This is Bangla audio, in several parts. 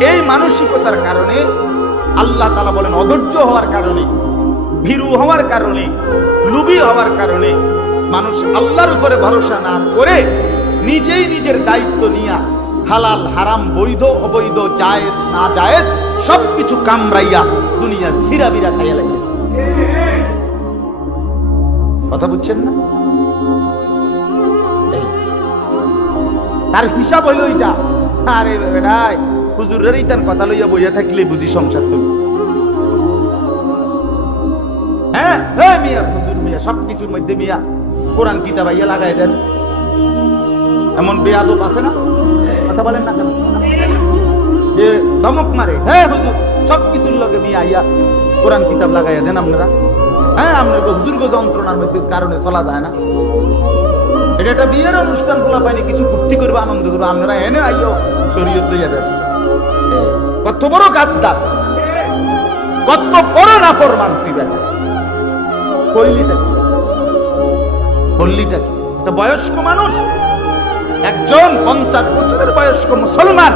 এই মানসিকতার কারণে আল্লাহ তালা বলেন অধৈর্য হওয়ার কারণে, ভীরু হওয়ার কারণে, লুবি হওয়ার কারণে মানুষ আল্লাহর উপরে ভরসা না করে নিজেই নিজের দায়িত্ব নিয়া হালাল, হারাম, বৈধ, অবৈধ, জায়েজ, না জায়েজ সবকিছু কামড়াইয়া দুনিয়া সিরা বিরা খাইয়া লাগে কথা বুঝছেন না? তার হিসাব হইল এটা আরে বেড়াই হুজুরের ইতান কথা লইয়া বইয়া থাকলে বুঝি সংসার চলবে। হ্যাঁ? মিয়া, হুজুর মিয়া সব মধ্যে মিয়া, কোরআন কিতাব আইয়া লাগাই দেন। এমন বেয়াদব আছে না? কথা বলেন না কেন? যে ধমক মারে হ্যাঁ হুজুর সব কিছুর লগে মিয়া আইয়া কোরআন কিতাব লাগাইয়া দেন আপনারা? হ্যাঁ আপনার দুর্গ যন্ত্রণার মধ্যে কারণে চলা যায় না। এটা একটা বিয়ের অনুষ্ঠান খোলা পাইনি কিছু ফুর্তি করব, আনন্দ করব, আপনারা এনে আইও শরীয়ত লইয়া দেশ কত বড় গাদ্দার কত বড় নাফরমান তুই বেটা। কি? একটা বয়স্ক মানুষ, একজন পঞ্চাশ বছরের বয়স্ক মুসলমান।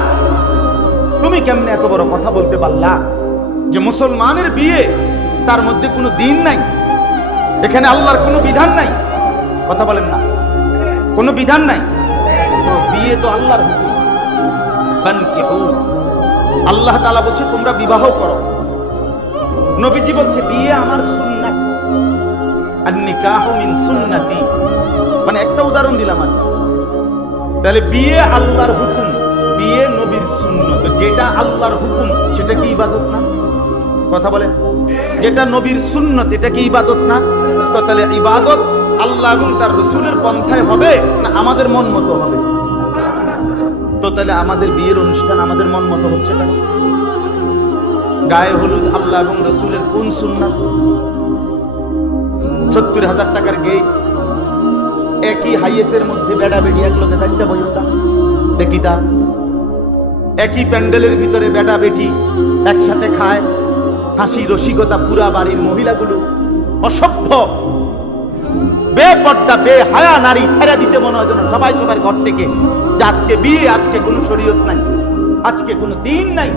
তুমি কেমনে এত বড় কথা বলতে পারলা? যে মুসলমানের বিয়ে তার মধ্যে কোনো দিন নাই। এখানে আল্লাহর কোনো বিধান নাই। কথা বলেন না। কোনো বিধান নাই। বিয়ে তো আল্লাহর হুকুম। বানকিহু। আল্লাহ তাআলা বলছে, তোমরা বিবাহ করো। নবীজি বলছে, বিয়ে আমার মিন একটা উদাহরণ দিলাম আমি। তাহলে বিয়ে আল্লাহর হুকুম, বিয়ে নবীর সুন্নত। যেটা আল্লাহর হুকুম, সেটা কি ইবাদত না? কথা বলেন। যেটা নবীর সুন্নত, এটা কি ইবাদত না? তো তাহলে ইবাদত আল্লাহ এবং তার রসুলের পন্থায় হবে না আমাদের মন মতো হবে? তো তাহলে আমাদের বিয়ের অনুষ্ঠান আমাদের মন মতো হচ্ছে কেন গায়ে হলুদ আল্লাহ এবং রসুলের কোন সুন্নাত? সত্তর হাজার টাকার গেট একই হাইয়েসের মধ্যে বেড়া বেড়ি এক লোকে বইটা দেখি তা। একই প্যান্ডেলের ভিতরে বেটা বেটি একসাথে খায়। হাসি রসিকতা পুরা বাড়ির মহিলাগুলো। অসভ্য। বেপর্দা বে হায়া নারী ছেড়ে দিতে মনে হয় যেন সবাই সবার ঘর থেকে। আজকে বিয়ে, আজকে কোনো শরীয়ত নাই। আজকে কোনো দিন নাই।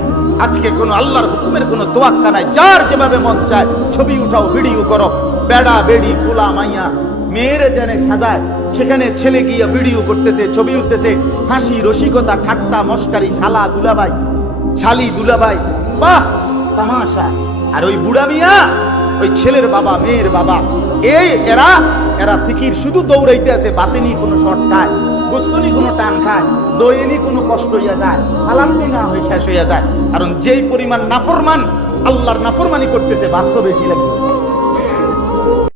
আজকে কোনো আল্লাহর হুকুমের কোনো তোয়াক্কা নাই। যার যেভাবে মন চায়, ছবি উঠাও, ভিডিও করো। বেড়া, বেড়ি, ফুলা, মাইয়া, মেয়েরে জেনে সাজায়, সেখানে ছেলে গিয়ে ভিডিও করতেছে, ছবি উঠতেছে। হাসি, রসিকতা, ঠাট্টা, মস্কারি, শালা দুলাবাই শালি দুলাবাই বাহ, তামাশা। আর ওই বুড়া মিয়া, ওই ছেলের বাবা, মেয়ের বাবা। এই এরা এরা ফিকির, শুধু দৌড়াইতে আছে বাতিনি কোনো শর্ট খায়, গোস্তনি কোনো টান খায় দইনি কোনো কষ্ট হইয়া যায় আলামতি না হয়ে শেষ হইয়া যায়। কারণ যেই পরিমাণ নাফরমান, আল্লাহর নাফরমানি করতেছে, বাস্তবে কি লাগে